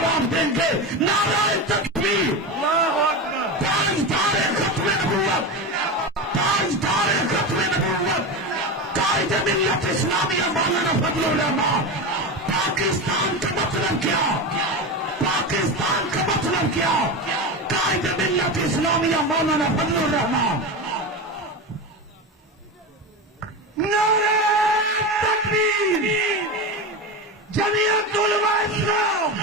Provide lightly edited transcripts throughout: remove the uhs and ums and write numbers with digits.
جواب دیں گے. نعرہ تکبیر. تاجدار ختم نبوت، تاجدار ختم نبوت، قائد ملت اسلامیہ مولانا فضل الرحمان. پاکستان کا مطلب کیا؟ پاکستان کا مطلب کیا؟ قائد ملت اسلامیہ مولانا فضل الرحمان. نعرہ تکبیر. جمعیت علماء اسلام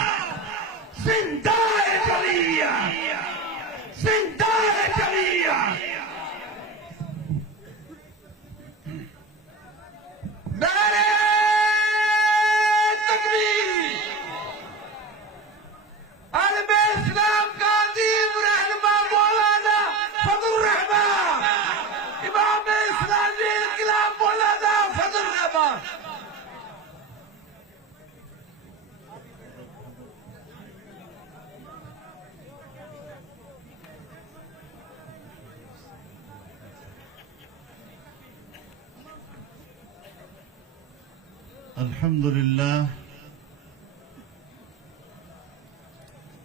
زندہ ہے. جمعیت زندہ ہے. جمعیت نعرہ تکبیر. عالم اسلام کا عظیم رہنما مولانا فضل الرحمان، امام اسلامی انقلاب مولانا فضل الرحمان.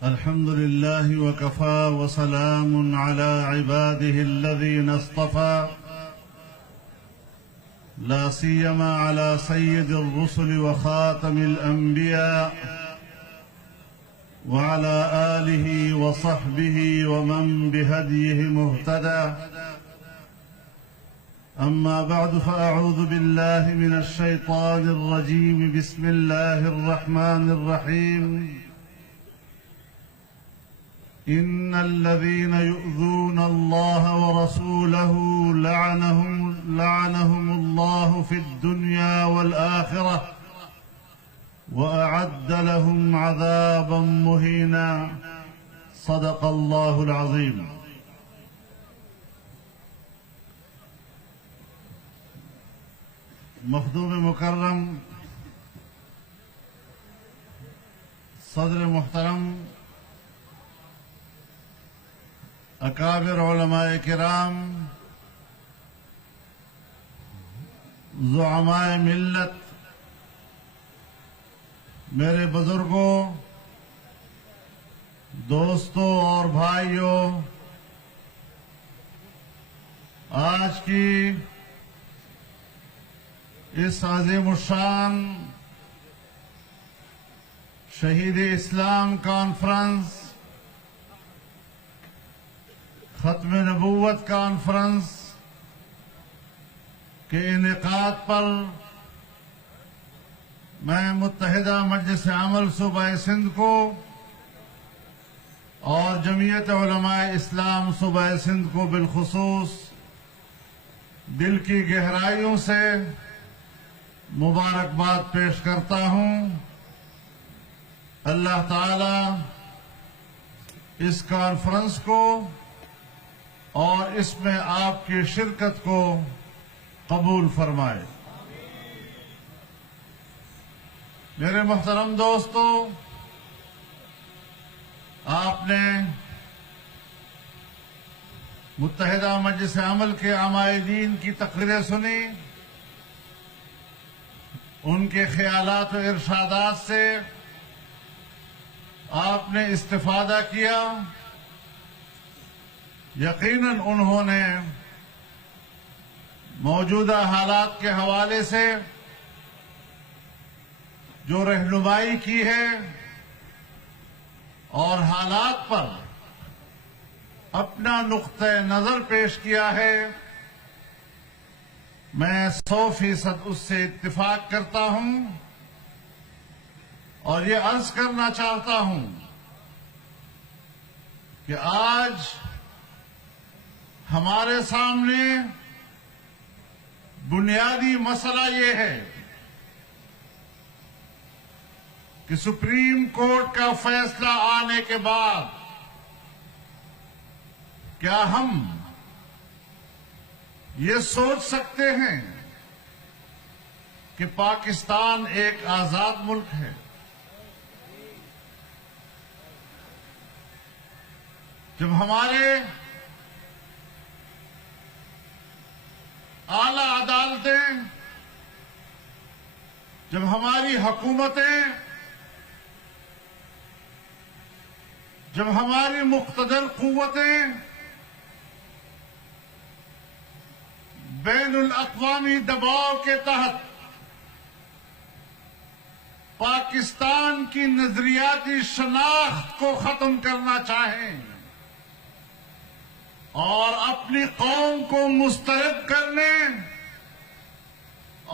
الحمد لله وكفى وسلام على عباده الذين اصطفى لا سيما على سيد الرسل وخاتم الأنبياء وعلى آله وصحبه ومن بهديه مهتدى. أما بعد فأعوذ بالله من الشيطان الرجيم. بسم الله الرحمن الرحيم. إن الذين يؤذون الله ورسوله لعنهم الله في الدنيا والآخرة وأعد لهم عذابا مهينا. صدق الله العظيم. مخدوم مکرم، صدر محترم، اکابر علماء کرام، زعماء ملت، میرے بزرگوں، دوستوں اور بھائیوں، آج کی اس عظیم الشان شہید اسلام کانفرنس، ختم نبوت کانفرنس کے انعقاد پر میں متحدہ مجلس عمل صوبہ سندھ کو اور جمعیت علماء اسلام صوبہ سندھ کو بالخصوص دل کی گہرائیوں سے مبارکباد پیش کرتا ہوں. اللہ تعالی اس کانفرنس کو اور اس میں آپ کی شرکت کو قبول فرمائے. میرے محترم دوستو، آپ نے متحدہ مجلس عمل کے عمائدین کی تقریریں سنی، ان کے خیالات و ارشادات سے آپ نے استفادہ کیا. یقیناً انہوں نے موجودہ حالات کے حوالے سے جو رہنمائی کی ہے اور حالات پر اپنا نقطہ نظر پیش کیا ہے، میں 100% اس سے اتفاق کرتا ہوں اور یہ عرض کرنا چاہتا ہوں کہ آج ہمارے سامنے بنیادی مسئلہ یہ ہے کہ سپریم کورٹ کا فیصلہ آنے کے بعد کیا ہم یہ سوچ سکتے ہیں کہ پاکستان ایک آزاد ملک ہے؟ جب ہمارے اعلی عدالتیں، جب ہماری حکومتیں جب ہماری مقتدر قوتیں بین الاقوامی دباؤ کے تحت پاکستان کی نظریاتی شناخت کو ختم کرنا چاہیں اور اپنی قوم کو مسترد کرنے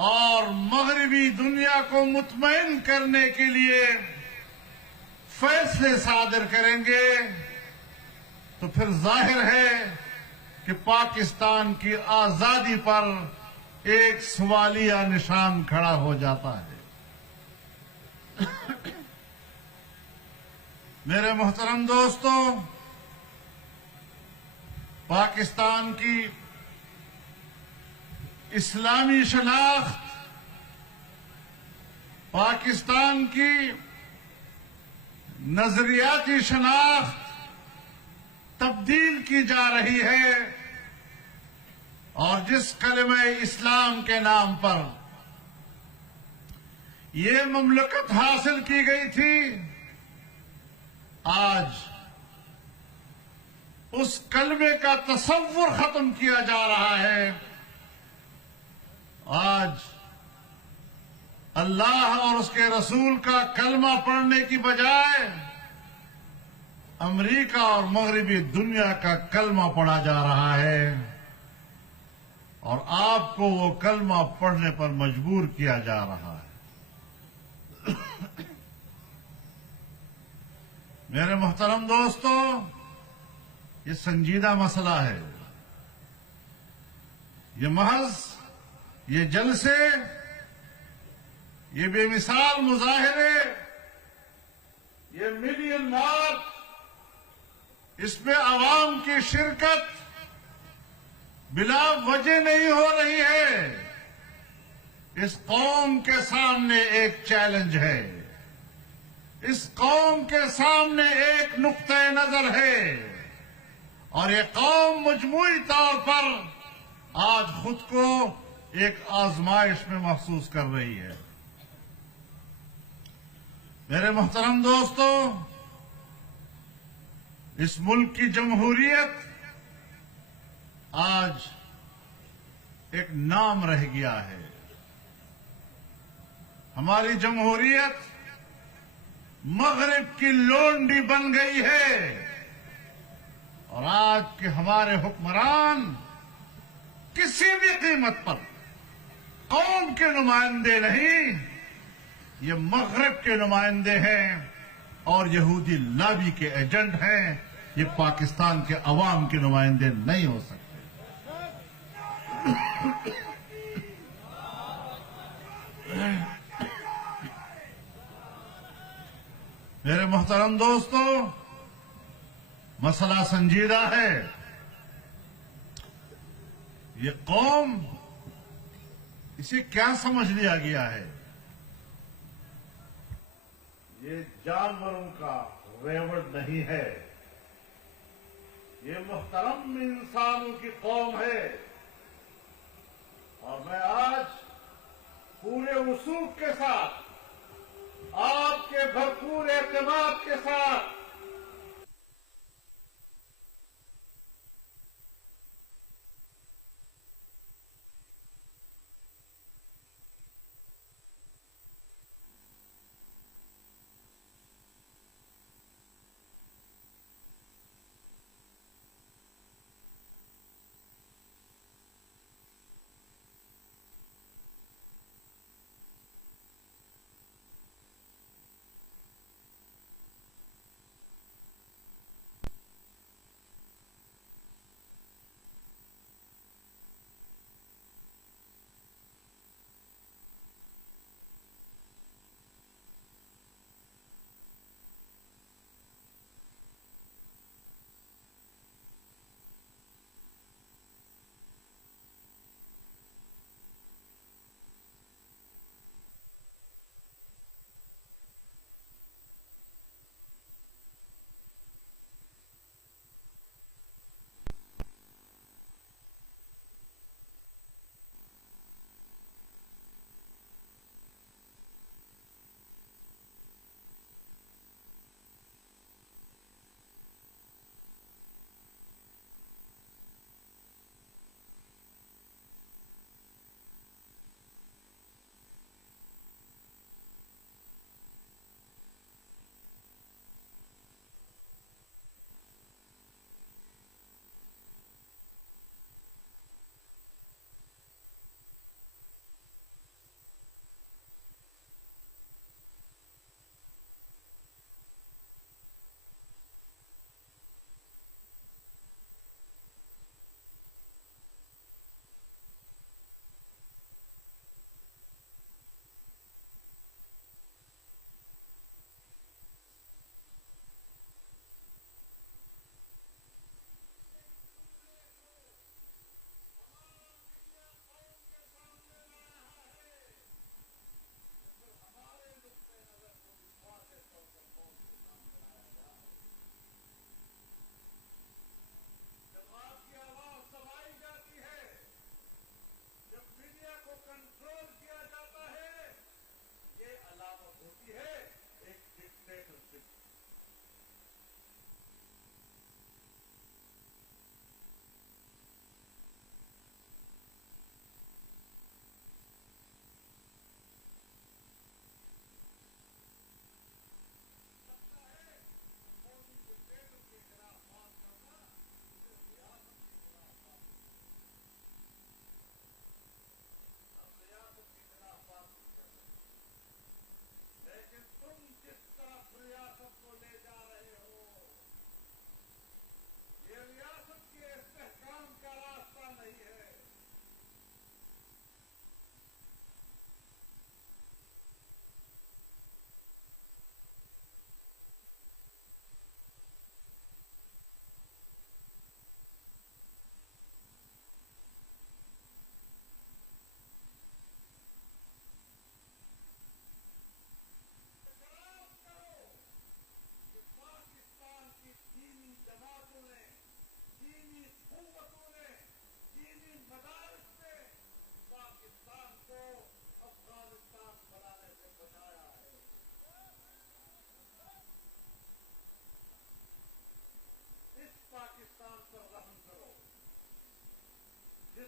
اور مغربی دنیا کو مطمئن کرنے کے لیے فیصلے صادر کریں گے تو پھر ظاہر ہے کہ پاکستان کی آزادی پر ایک سوالیہ نشان کھڑا ہو جاتا ہے۔ میرے محترم دوستو، پاکستان کی اسلامی شناخت، پاکستان کی نظریاتی شناخت تبدیل کی جا رہی ہے، اور جس کلمہ اسلام کے نام پر یہ مملکت حاصل کی گئی تھی، آج اس کلمے کا تصور ختم کیا جا رہا ہے۔ آج اللہ اور اس کے رسول کا کلمہ پڑھنے کی بجائے امریکہ اور مغربی دنیا کا کلمہ پڑھا جا رہا ہے، اور آپ کو وہ کلمہ پڑھنے پر مجبور کیا جا رہا ہے۔ میرے محترم دوستو، یہ سنجیدہ مسئلہ ہے۔ یہ محض یہ جلسے، یہ بے مثال مظاہرے، یہ ملین مارچ، اس میں عوام کی شرکت بلا وجہ نہیں ہو رہی ہے۔ اس قوم کے سامنے ایک چیلنج ہے، اس قوم کے سامنے ایک نقطہ نظر ہے، اور یہ قوم مجموعی طور پر آج خود کو ایک آزمائش میں محسوس کر رہی ہے۔ میرے محترم دوستو، اس ملک کی جمہوریت آج ایک نام رہ گیا ہے۔ ہماری جمہوریت مغرب کی لونڈی بن گئی ہے، اور آج کے ہمارے حکمران کسی بھی قیمت پر قوم کے نمائندے نہیں، یہ مغرب کے نمائندے ہیں اور یہودی لابی کے ایجنٹ ہیں۔ یہ پاکستان کے عوام کے نمائندے نہیں ہو سکتے۔ میرے محترم دوستو، مسئلہ سنجیدہ ہے۔ یہ قوم، اسے کیا سمجھ لیا گیا ہے؟ یہ جانوروں کا ریوڑ نہیں ہے، یہ محترم انسانوں کی قوم ہے، اور میں آج پورے وثوق کے ساتھ، آپ کے بھرپور اعتماد کے ساتھ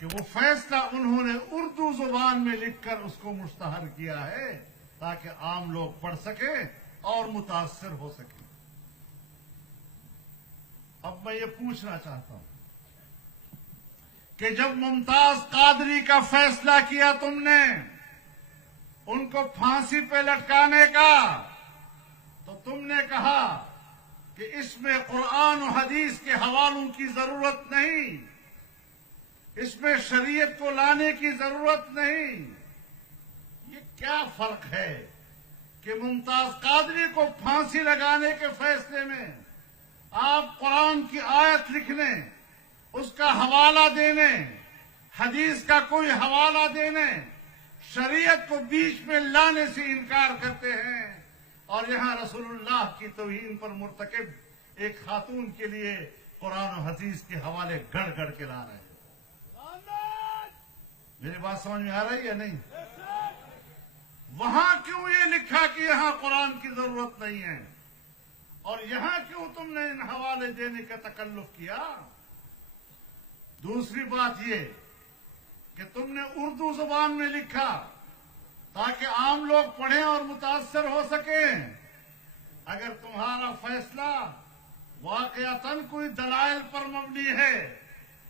کہ وہ فیصلہ انہوں نے اردو زبان میں لکھ کر اس کو مشتہر کیا ہے تاکہ عام لوگ پڑھ سکیں اور متاثر ہو سکیں۔ اب میں یہ پوچھنا چاہتا ہوں کہ جب ممتاز قادری کا فیصلہ کیا تم نے ان کو پھانسی پہ لٹکانے کا، تو تم نے کہا کہ اس میں قرآن و حدیث کے حوالوں کی ضرورت نہیں، اس میں شریعت کو لانے کی ضرورت نہیں۔ یہ کیا فرق ہے کہ ممتاز قادری کو پھانسی لگانے کے فیصلے میں آپ قرآن کی آیت لکھنے، اس کا حوالہ دینے، حدیث کا کوئی حوالہ دینے، شریعت کو بیچ میں لانے سے انکار کرتے ہیں، اور یہاں رسول اللہ کی توہین پر مرتکب ایک خاتون کے لیے قرآن و حدیث کے حوالے گڑ گڑ کے لا رہے ہیں۔ میری بات سمجھ میں آ رہی ہے نہیں؟ وہاں کیوں یہ لکھا کہ یہاں قرآن کی ضرورت نہیں ہے، اور یہاں کیوں تم نے ان حوالے دینے کا تکلف کیا؟ دوسری بات یہ کہ تم نے اردو زبان میں لکھا تاکہ عام لوگ پڑھیں اور متاثر ہو سکیں۔ اگر تمہارا فیصلہ واقعتاً کوئی دلائل پر مبنی ہے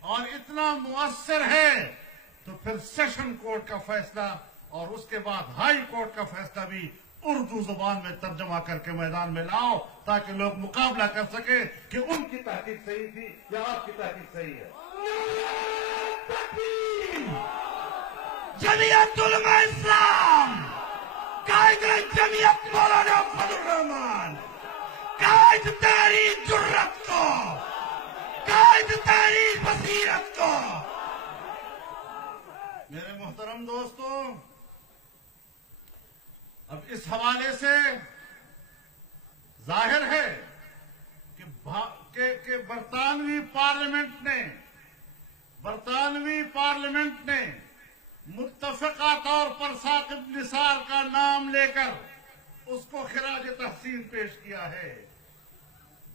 اور اتنا مؤثر ہے تو پھر سیشن کورٹ کا فیصلہ اور اس کے بعد ہائی کورٹ کا فیصلہ بھی اردو زبان میں ترجمہ کر کے میدان میں لاؤ تاکہ لوگ مقابلہ کر سکیں کہ ان کی تحقیق صحیح تھی یا آپ کی تحقیق صحیح ہے۔ جمعیت علماء اسلام، قائد جمعیت مولانا فضل الرحمان، قائد تحریک جرأت کو، قائد تحریک بصیرت کو۔ میرے محترم دوستو، اب اس حوالے سے ظاہر ہے کہ برطانوی پارلیمنٹ نے متفقہ طور پر ثاقب نثار کا نام لے کر اس کو خراج تحسین پیش کیا ہے۔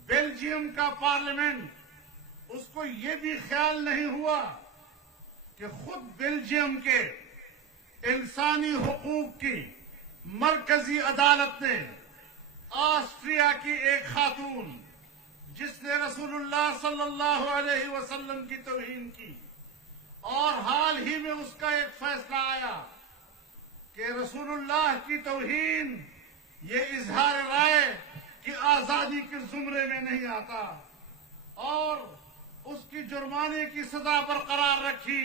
بیلجیم کا پارلیمنٹ، اس کو یہ بھی خیال نہیں ہوا کہ خود بیلجیم کے انسانی حقوق کی مرکزی عدالت نے آسٹریا کی ایک خاتون جس نے رسول اللہ صلی اللہ علیہ وسلم کی توہین کی، اور حال ہی میں اس کا ایک فیصلہ آیا کہ رسول اللہ کی توہین یہ اظہار رائے کی آزادی کے زمرے میں نہیں آتا، اور اس کی جرمانے کی سزا برقرار رکھی۔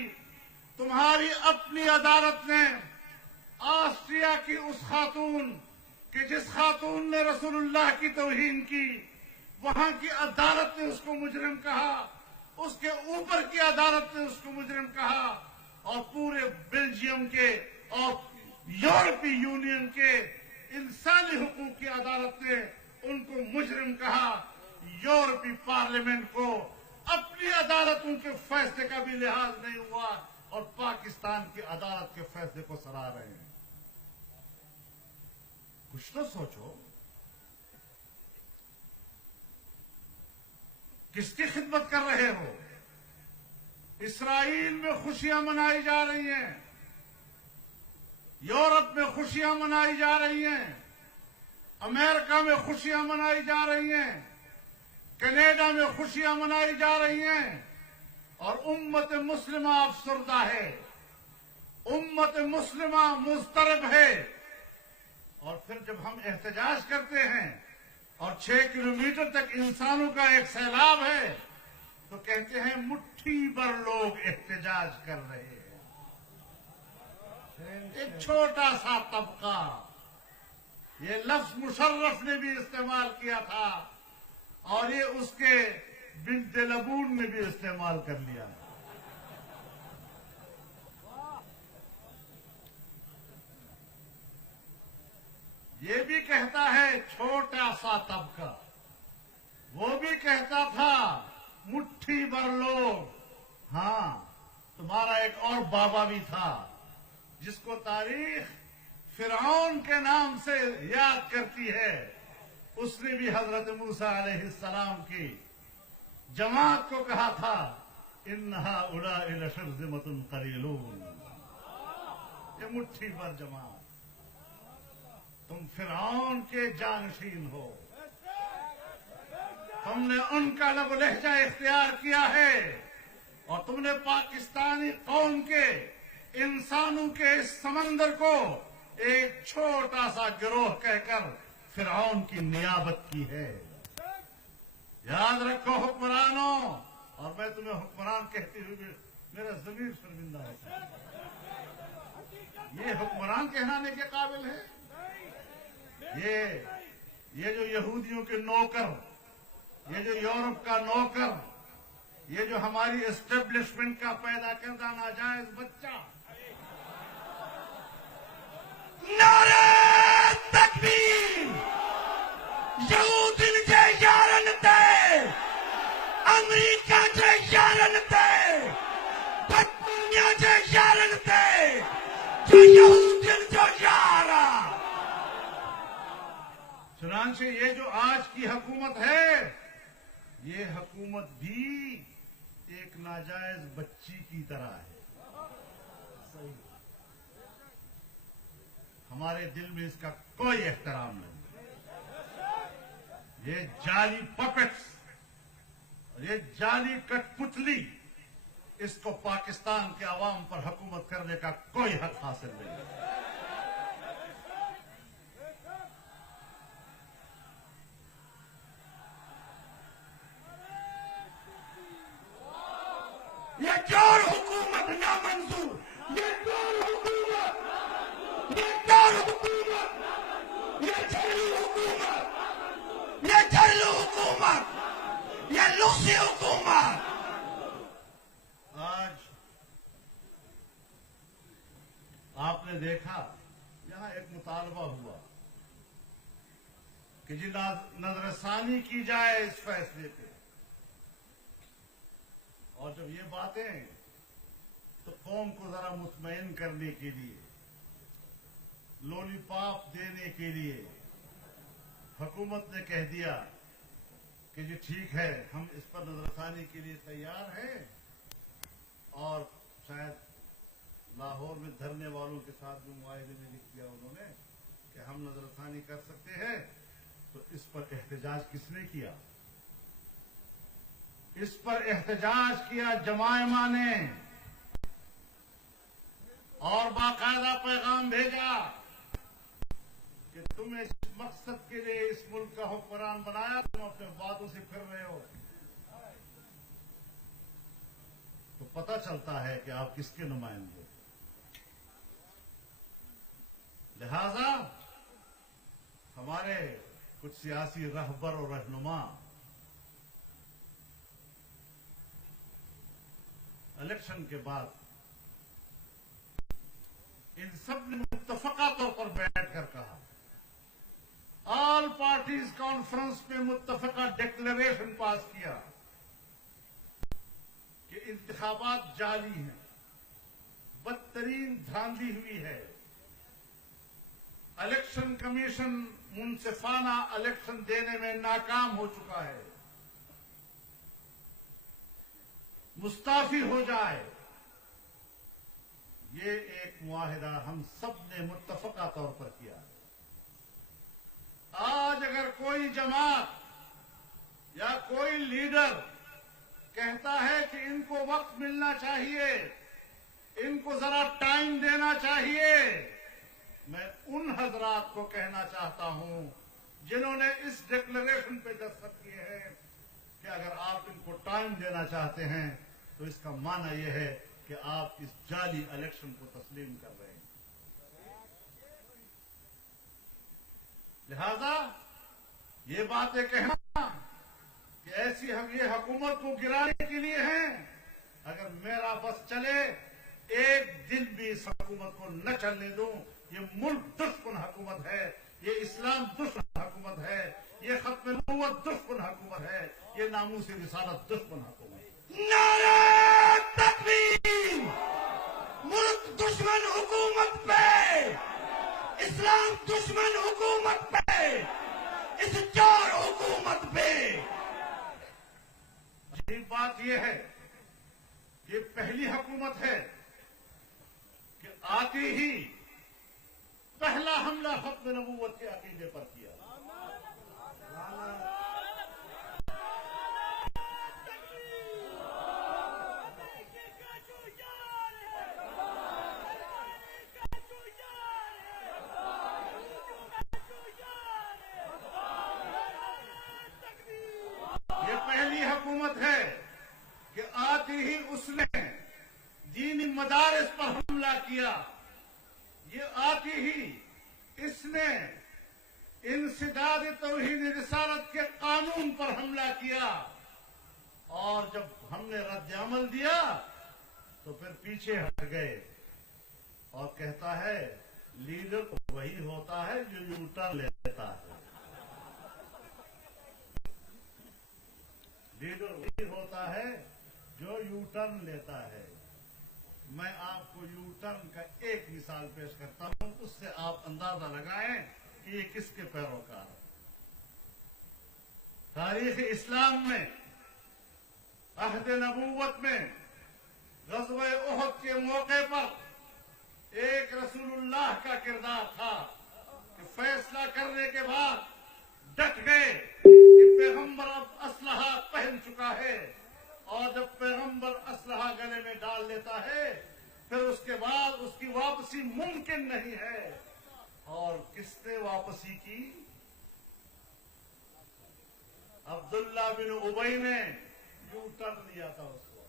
تمہاری اپنی عدالت نے آسٹریا کی اس خاتون کہ جس خاتون نے رسول اللہ کی توہین کی، وہاں کی عدالت نے اس کو مجرم کہا، اس کے اوپر کی عدالت نے اس کو مجرم کہا، اور پورے بیلجیم کے اور یورپی یونین کے انسانی حقوق کی عدالت نے ان کو مجرم کہا۔ یورپی پارلیمنٹ کو اپنی عدالتوں کے فیصلے کا بھی لحاظ نہیں ہوا، اور پاکستان کی عدالت کے فیصلے کو سراہ رہے ہیں۔ کچھ تو سوچو، کس کی خدمت کر رہے ہو؟ اسرائیل میں خوشیاں منائی جا رہی ہیں، یورپ میں خوشیاں منائی جا رہی ہیں، امریکہ میں خوشیاں منائی جا رہی ہیں، کینیڈا میں خوشیاں منائی جا رہی ہیں، اور امت مسلمہ افسردہ ہے، امت مسلمہ مضطرب ہے۔ اور پھر جب ہم احتجاج کرتے ہیں اور 6 کلومیٹر تک انسانوں کا ایک سیلاب ہے تو کہتے ہیں مٹھی بھر لوگ احتجاج کر رہے ہیں، ایک چھوٹا سا طبقہ۔ یہ لفظ مشرف نے بھی استعمال کیا تھا، اور یہ اس کے بنت لبون نے بھی استعمال کر لیا۔ یہ بھی کہتا ہے چھوٹا سا طبقہ، وہ بھی کہتا تھا مٹھی بھر لوگ۔ ہاں، تمہارا ایک اور بابا بھی تھا جس کو تاریخ فرعون کے نام سے یاد کرتی ہے، اس نے بھی حضرت موسیٰ علیہ السلام کی جماعت کو کہا تھا ان هؤلاء لشرذمة قلیلون، یہ مٹھی بھر جماعت، تم فرعون کے جانشین ہو، تم نے ان کا لب و لہجہ اختیار کیا ہے، اور تم نے پاکستانی قوم کے انسانوں کے اس سمندر کو ایک چھوٹا سا گروہ کہہ کر فرعون کی نیابت کی ہے۔ یاد رکھو حکمرانوں، اور میں تمہیں حکمران کہتے ہوئے میرا ضمیر شرمندہ ہوتا ہے، یہ حکمران کہلانے کے قابل ہے؟ یہ جو یہودیوں کے نوکر، یہ جو یورپ کا نوکر، یہ جو ہماری اسٹیبلشمنٹ کا پیدا کردہ ناجائز بچہ، نعرہ تکبیر! یہودین جے یارن تے، امریکہ جے یارن تے، برطانیہ جے یارن تے، جو یہودین جو یارا۔ چنانچہ یہ جو آج کی حکومت ہے، یہ حکومت بھی ایک ناجائز بچی کی طرح ہے۔ ہمارے دل میں اس کا کوئی احترام نہیں، یہ جعلی پپٹس، یہ جعلی کٹ پتلی، اس کو پاکستان کے عوام پر حکومت کرنے کا کوئی حق حاصل نہیں ہے۔ یہ چور حکومت نامنظور، یہ چور حکومت، یہ چور حکومت، یہ جھرلو حکومت، یہ جھرلو حکومت، یہ لوسی حکومت۔ آج آپ نے دیکھا یہاں ایک مطالبہ ہوا کہ جی نظر ثانی کی جائے اس فیصلے پہ، اور جب یہ باتیں تو قوم کو ذرا مطمئن کرنے کے لیے، لولی پاپ دینے کے لیے حکومت نے کہہ دیا کہ جی ٹھیک ہے، ہم اس پر نظر ثانی کے لیے تیار ہیں، اور شاید لاہور میں دھرنے والوں کے ساتھ جو معاہدے میں لکھ دیا انہوں نے کہ ہم نظر ثانی کر سکتے ہیں، تو اس پر احتجاج کس نے کیا؟ اس پر احتجاج کیا جمائما نے، اور باقاعدہ پیغام بھیجا کہ تم اس مقصد کے لیے اس ملک کا حکمران بنایا، تم اپنے باتوں سے پھر رہے ہو، تو پتہ چلتا ہے کہ آپ کس کے نمائندے۔ لہذا ہمارے کچھ سیاسی رہبر اور رہنما الیکشن کے بعد ان سب نے متفقہ طور پر بیٹھ کر کہا، آل پارٹیز کانفرنس میں متفقہ ڈکلیریشن پاس کیا کہ انتخابات جعلی ہیں، بدترین دھاندلی ہوئی ہے، الیکشن کمیشن منصفانہ الیکشن دینے میں ناکام ہو چکا ہے، مستعفی ہو جائے۔ یہ ایک معاہدہ ہم سب نے متفقہ طور پر کیا۔ آج اگر کوئی جماعت یا کوئی لیڈر کہتا ہے کہ ان کو وقت ملنا چاہیے، ان کو ذرا ٹائم دینا چاہیے، میں ان حضرات کو کہنا چاہتا ہوں جنہوں نے اس ڈکلیریشن پہ دستخط کیے ہیں کہ اگر آپ ان کو ٹائم دینا چاہتے ہیں تو اس کا معنی یہ ہے کہ آپ اس جعلی الیکشن کو تسلیم کر رہے ہیں۔ لہذا یہ باتیں کہنا کہ ایسی ہم یہ حکومت کو گرانے کے لیے ہیں، اگر میرا بس چلے ایک دن بھی اس حکومت کو نہ چلنے دوں۔ یہ ملک دشمن حکومت ہے، یہ اسلام دشمن حکومت ہے، یہ ختم نبوت دشمن حکومت ہے، یہ ناموس رسالت دشمن حکومت ہے۔ نعرہ تکبیر! ملک دشمن حکومت پہ، اسلام دشمن حکومت پہ، اس چور حکومت پہ۔ عجیب بات یہ ہے یہ پہلی حکومت ہے کہ آتے ہی پہلا حملہ ختم نبوت کے عقیدے پر کیا. یہ پہلی حکومت ہے کہ آتے ہی اس نے دینی مدارس پر حملہ کیا. یہ آتے ہی اس نے انسداد توحید رسالت کے قانون پر حملہ کیا. اور جب ہم نے رد عمل دیا تو پھر پیچھے ہٹ گئے اور کہتا ہے لیڈر وہی ہوتا ہے جو یو ٹرن لیتا ہے. لیڈر وہی ہوتا ہے جو یو ٹرن لیتا ہے. میں آپ کو یو ٹرن کا ایک مثال پیش کرتا ہوں, اس سے آپ اندازہ لگائیں کہ یہ کس کے پیروکار ہے. تاریخ اسلام میں عہد نبوت میں غزوہ احد کے موقع پر ایک رسول اللہ کا کردار تھا کہ فیصلہ کرنے کے بعد ڈٹ گئے کہ پیغمبر اب اسلحہ پہن چکا ہے, اور جب پیغمبر اسلحہ گلے میں ڈال لیتا ہے پھر اس کے بعد اس کی واپسی ممکن نہیں ہے. اور کس نے واپسی کی؟ عبداللہ بن ابی نے یو ٹرن لیا تھا اس کو.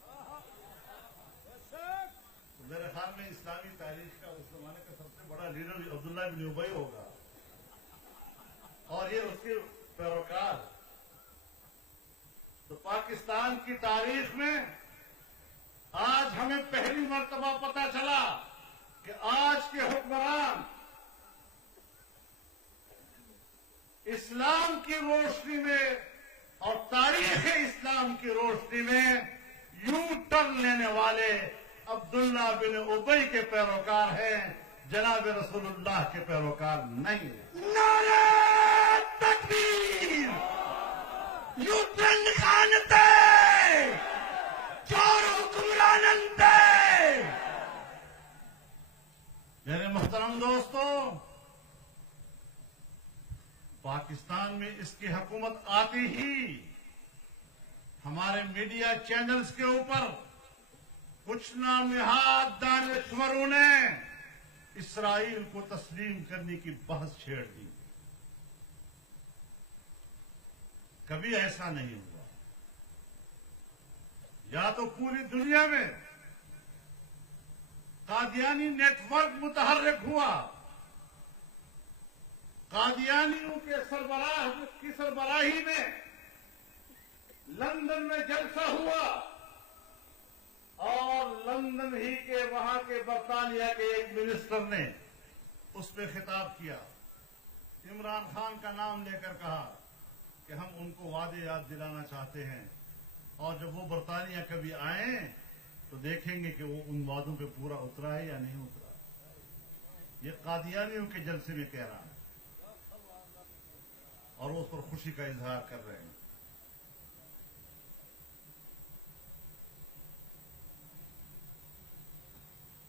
تو میرے خیال میں اسلامی تاریخ کا اس زمانے کا سب سے بڑا لیڈر عبداللہ بن ابی ہوگا, اور یہ اس کے پیروکار. تو پاکستان کی تاریخ میں آج ہمیں پہلی مرتبہ پتا چلا کہ آج کے حکمران اسلام کی روشنی میں اور تاریخ اسلام کی روشنی میں یو ٹرن لینے والے عبداللہ بن ابی کے پیروکار ہیں, جناب رسول اللہ کے پیروکار نہیں ہیں. نعرہ تکبیر! یو ٹرن خانتے چور حکمراننتے. میرے محترم دوستو, پاکستان میں اس کی حکومت آتی ہی ہمارے میڈیا چینلز کے اوپر کچھ نامنہاد دانشوروں نے اسرائیل کو تسلیم کرنے کی بحث چھیڑ دی. کبھی ایسا نہیں ہوا. یا تو پوری دنیا میں قادیانی نیٹ ورک متحرک ہوا, قادیانیوں کے سربراہ کی سربراہی میں لندن میں جلسہ ہوا, اور لندن ہی کے وہاں کے برطانیہ کے ایک منسٹر نے اس پہ خطاب کیا. عمران خان کا نام لے کر کہا کہ ہم ان کو وعدے یاد دلانا چاہتے ہیں, اور جب وہ برطانیہ کبھی آئیں تو دیکھیں گے کہ وہ ان وعدوں پہ پورا اترا ہے یا نہیں اترا. یہ قادیانیوں کے جلسے میں کہہ رہا ہے, اور وہ اس پر خوشی کا اظہار کر رہے ہیں.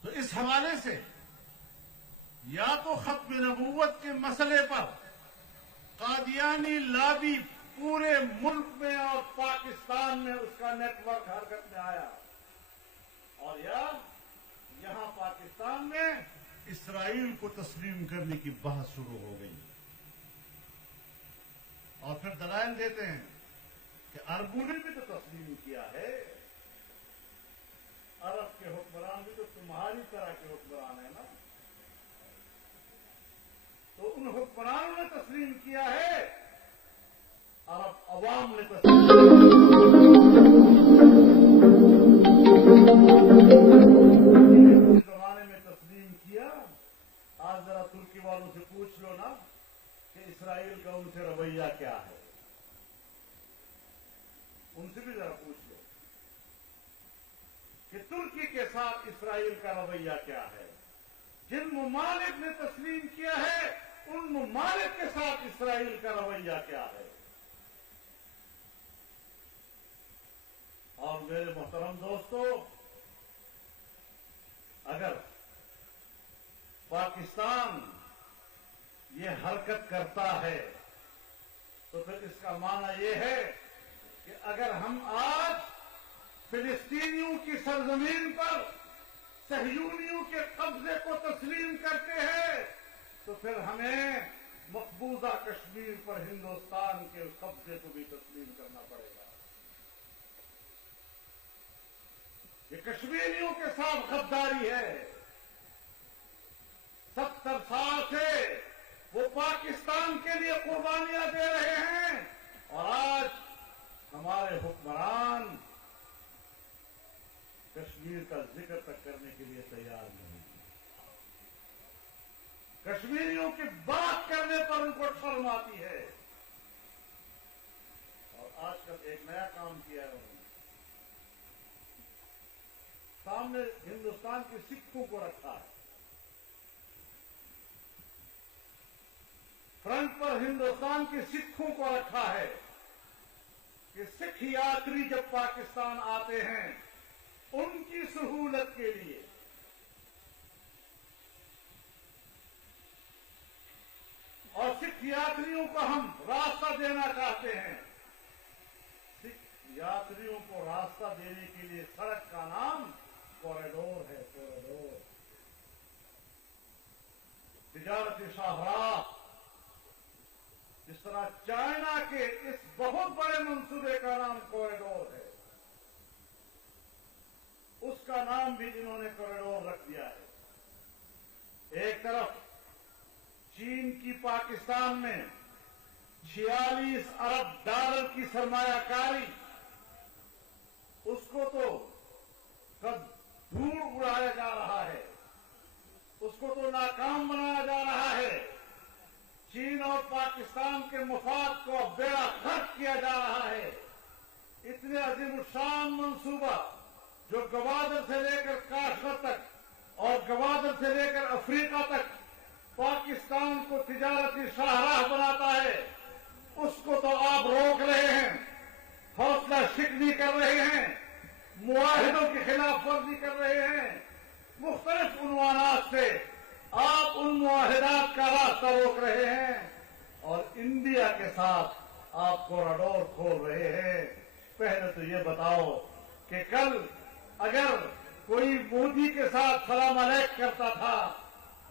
تو اس حوالے سے یا تو ختم نبوت کے مسئلے پر قادیانی لابی پورے ملک میں اور پاکستان میں اس کا نیٹ ورک حرکت میں آیا, اور یا یہاں پاکستان میں اسرائیل کو تسلیم کرنے کی بحث شروع ہو گئی. اور پھر دلائل دیتے ہیں کہ عربوں نے بھی تو تسلیم کیا ہے, عرب کے حکمران بھی تو تمہاری طرح کے حکمران ہیں نا, تو ان حکمرانوں نے تسلیم کیا ہے, عرب عوام نے زمانے میں تسلیم کیا. آج ذرا ترکی والوں سے پوچھ لو نا کہ اسرائیل کا ان سے رویہ کیا ہے, ان سے بھی ذرا پوچھ لو کہ ترکی کے ساتھ اسرائیل کا رویہ کیا ہے. جن ممالک نے تسلیم کیا ہے ان ممالک کے ساتھ اسرائیل کا رویہ کیا ہے. اور میرے محترم دوستو, اگر پاکستان یہ حرکت کرتا ہے تو پھر اس کا معنی یہ ہے کہ اگر ہم آج فلسطینیوں کی سرزمین پر صہیونیوں کے قبضے کو تسلیم کرتے ہیں تو پھر ہمیں مقبوضہ کشمیر پر ہندوستان کے قبضے کو بھی تسلیم کرنا پڑے گا. یہ کشمیریوں کے ساتھ غداری ہے. 70 سال سے وہ پاکستان کے لیے قربانیاں دے رہے ہیں اور آج ہمارے حکمران کشمیر کا ذکر تک کرنے کے لیے تیار نہیں. کشمیریوں کی بات کرنے پر ان کو شرم آتی ہے. اور آج کل ایک نیا کام کیا ہے انہوں نے. سامنے ہندوستان کے سکھوں کو رکھا ہے. فرنٹ پر ہندوستان کے سکھوں کو رکھا ہے کہ سکھ یاتری جب پاکستان آتے ہیں ان کی سہولت کے لیے اور سکھ یاتریوں کو ہم راستہ دینا چاہتے ہیں. سکھ یاتریوں کو راستہ دینے کے لیے سڑک کا نام کوریڈور ہے. کوریڈور تجارتی شاہراہ. جس طرح چائنا کے اس بہت بڑے منصوبے کا نام کوریڈور ہے اس کا نام بھی انہوں نے کوریڈور رکھ دیا ہے. ایک طرف چین کی پاکستان میں 46 ارب ڈالر کی سرمایہ کاری اس کو تو دھول اڑایا جا رہا ہے. اس کو تو ناکام بنایا جا رہا ہے. چین اور پاکستان کے مفاد کو بیڑا غرق کیا جا رہا ہے. اتنے عظیم الشان منصوبہ جو گوادر سے لے کر کاشغر تک اور گوادر سے لے کر افریقہ تک پاکستان کو تجارتی شاہراہ بناتا ہے اس کو تو آپ روک رہے ہیں. حوصلہ شکنی کر رہے ہیں. معاہدوں کی خلاف ورزی کر رہے ہیں. مختلف عنوانات سے آپ ان معاہدات کا راستہ روک رہے ہیں اور انڈیا کے ساتھ آپ کوریڈور کھول رہے ہیں. پہلے تو یہ بتاؤ کہ کل اگر کوئی مودی کے ساتھ سلام علیک کرتا تھا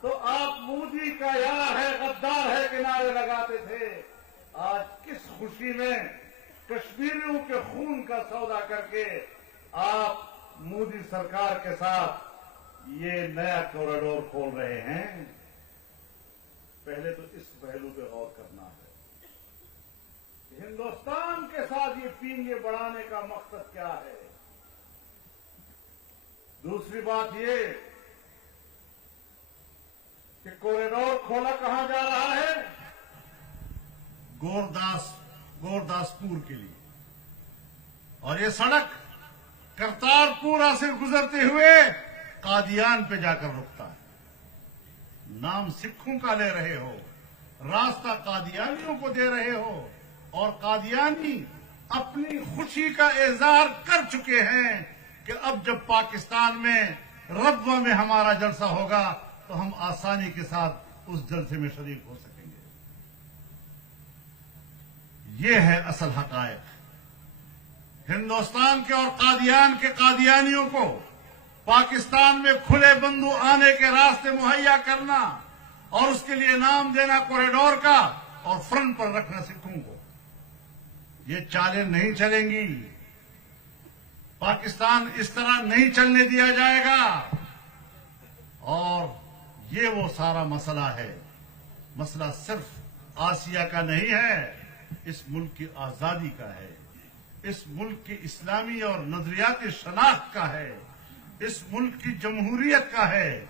تو آپ مودی کا یار ہے غدار ہے کے نعرے لگاتے تھے. آج کس خوشی میں کشمیریوں کے خون کا سودا کر کے آپ مودی سرکار کے ساتھ یہ نیا کوریڈور کھول رہے ہیں. پہلے تو اس پہلو پہ غور کرنا ہے. ہندوستان کے ساتھ یہ پینگے بڑھانے کا مقصد کیا ہے. دوسری بات یہ کہ کوریڈور کھولا کہاں جا رہا ہے. گورداسپور کے لیے. اور یہ سڑک کرتارپورہ سے گزرتے ہوئے قادیان پہ جا کر رکتا ہے. نام سکھوں کا لے رہے ہو, راستہ قادیانیوں کو دے رہے ہو اور قادیانی اپنی خوشی کا اظہار کر چکے ہیں کہ اب جب پاکستان میں ربوہ میں ہمارا جلسہ ہوگا تو ہم آسانی کے ساتھ اس جلسے میں شریک ہو سکیں گے. یہ ہے اصل حقائق. ہندوستان کے اور قادیان کے قادیانیوں کو پاکستان میں کھلے بندو آنے کے راستے مہیا کرنا اور اس کے لیے نام دینا کوریڈور کا اور فرنٹ پر رکھنا سکھوں کو, یہ چالیں نہیں چلیں گی. پاکستان اس طرح نہیں چلنے دیا جائے گا. اور یہ وہ سارا مسئلہ ہے. مسئلہ صرف آسیہ کا نہیں ہے, اس ملک کی آزادی کا ہے, اس ملک کی اسلامی اور نظریاتی شناخت کا ہے, اس ملک کی جمہوریت کا ہے,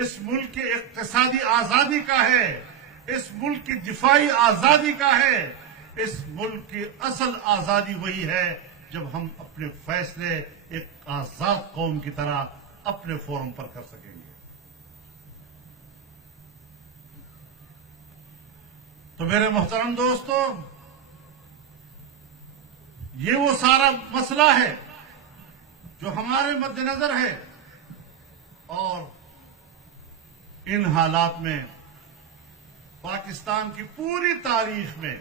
اس ملک کی اقتصادی آزادی کا ہے, اس ملک کی دفاعی آزادی کا ہے. اس ملک کی اصل آزادی وہی ہے جب ہم اپنے فیصلے ایک آزاد قوم کی طرح اپنے فورم پر کر سکیں گے. تو میرے محترم دوستو, یہ وہ سارا مسئلہ ہے جو ہمارے مد نظر ہے اور ان حالات میں پاکستان کی پوری تاریخ میں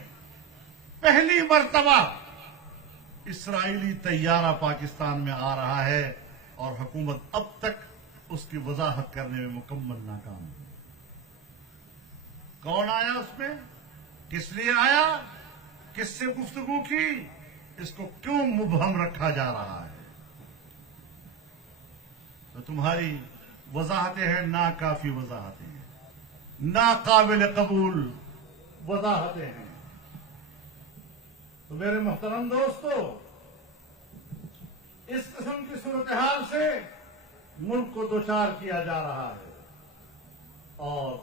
پہلی مرتبہ اسرائیلی طیارہ پاکستان میں آ رہا ہے اور حکومت اب تک اس کی وضاحت کرنے میں مکمل ناکام ہے. کون آیا اس میں؟ کس لیے آیا؟ کس سے گفتگو کی؟ اس کو کیوں مبہم رکھا جا رہا ہے؟ تو تمہاری وضاحتیں ہیں ناکافی وضاحتیں ہیں, ناقابل قبول وضاحتیں ہیں. تو میرے محترم دوستو, اس قسم کی صورتحال سے ملک کو دوچار کیا جا رہا ہے, اور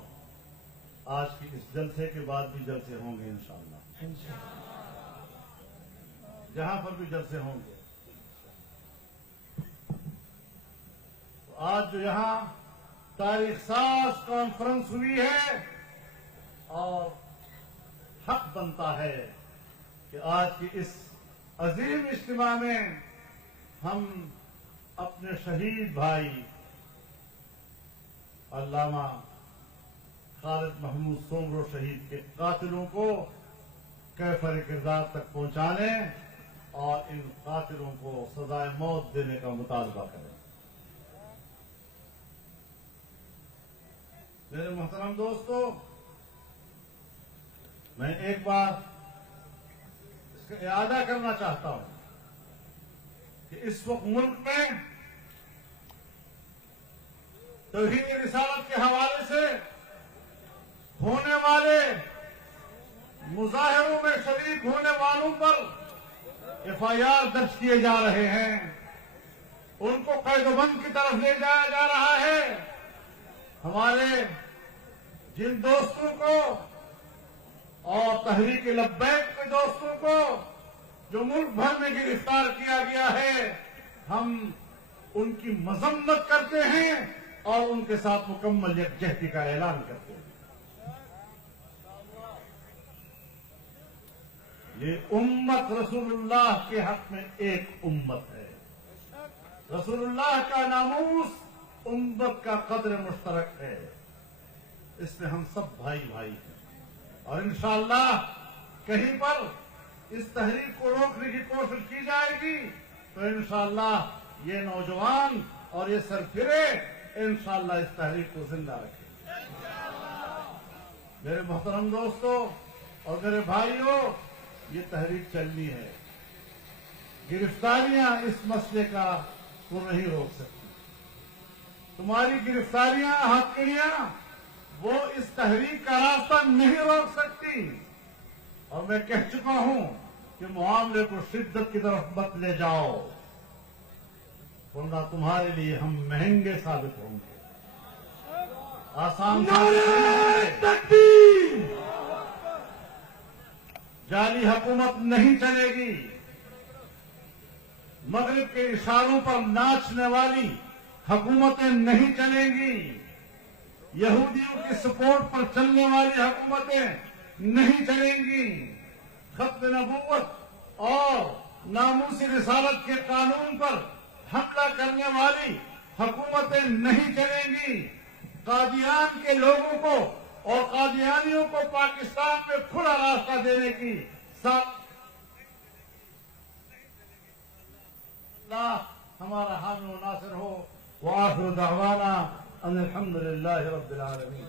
آج کی اس جلسے کے بعد بھی جلسے ہوں گے انشاءاللہ. جہاں پر بھی جلسے ہوں گے. تو آج جو یہاں تاریخ ساز کانفرنس ہوئی ہے, اور حق بنتا ہے کہ آج کی اس عظیم اجتماع میں ہم اپنے شہید بھائی علامہ خالد محمود سومرو شہید کے قاتلوں کو کیفر کردار تک پہنچانے اور ان قاتلوں کو سزائے موت دینے کا مطالبہ کریں. میرے محترم دوستو, میں ایک بار اس کا اعادہ کرنا چاہتا ہوں کہ اس وقت ملک میں توحید رسالت کے حوالے سے ہونے والے مظاہروں میں شریک ہونے والوں پر FIR درج کیے جا رہے ہیں, ان کو قید و بند کی طرف لے جایا جا رہا ہے. ہمارے جن دوستوں کو اور تحریک لبیک کے دوستوں کو جو ملک بھر میں گرفتار کیا گیا ہے, ہم ان کی مذمت کرتے ہیں اور ان کے ساتھ مکمل یکجہتی کا اعلان کرتے ہیں. یہ امت رسول اللہ کے حق میں ایک امت ہے. رسول اللہ کا ناموس امت کا قدر مشترک ہے. اس میں ہم سب بھائی بھائی ہیں, اور انشاءاللہ کہیں پر اس تحریک کو روکنے کی کوشش کی جائے گی تو انشاءاللہ یہ نوجوان اور یہ سرفرے انشاءاللہ اس تحریک کو زندہ رکھیں. میرے محترم دوستو اور میرے بھائیوں, یہ تحریک چلنی ہے. گرفتاریاں اس مسئلے کا کو نہیں روک سکتی. تمہاری گرفتاریاں, ہتھکڑیاں, وہ اس تحریک کا راستہ نہیں روک سکتی. اور میں کہہ چکا ہوں کہ معاملے کو شدت کی طرف مت لے جاؤ, ورنہ تمہارے لیے ہم مہنگے ثابت ہوں گے. آسان جعلی حکومت نہیں چلے گی. مغرب کے اشاروں پر ناچنے والی حکومتیں نہیں چلیں گی. یہودیوں کی سپورٹ پر چلنے والی حکومتیں نہیں چلیں گی. ختم نبوت اور ناموسی رسالت کے قانون پر حملہ کرنے والی حکومتیں نہیں چلیں گی. قادیان کے لوگوں کو اور قادیانیوں کو پاکستان میں کھلا راستہ دینے کی اللہ ہمارا حامی و ناصر ہو. وآخر دعوانا ان الحمد للہ رب العالمین.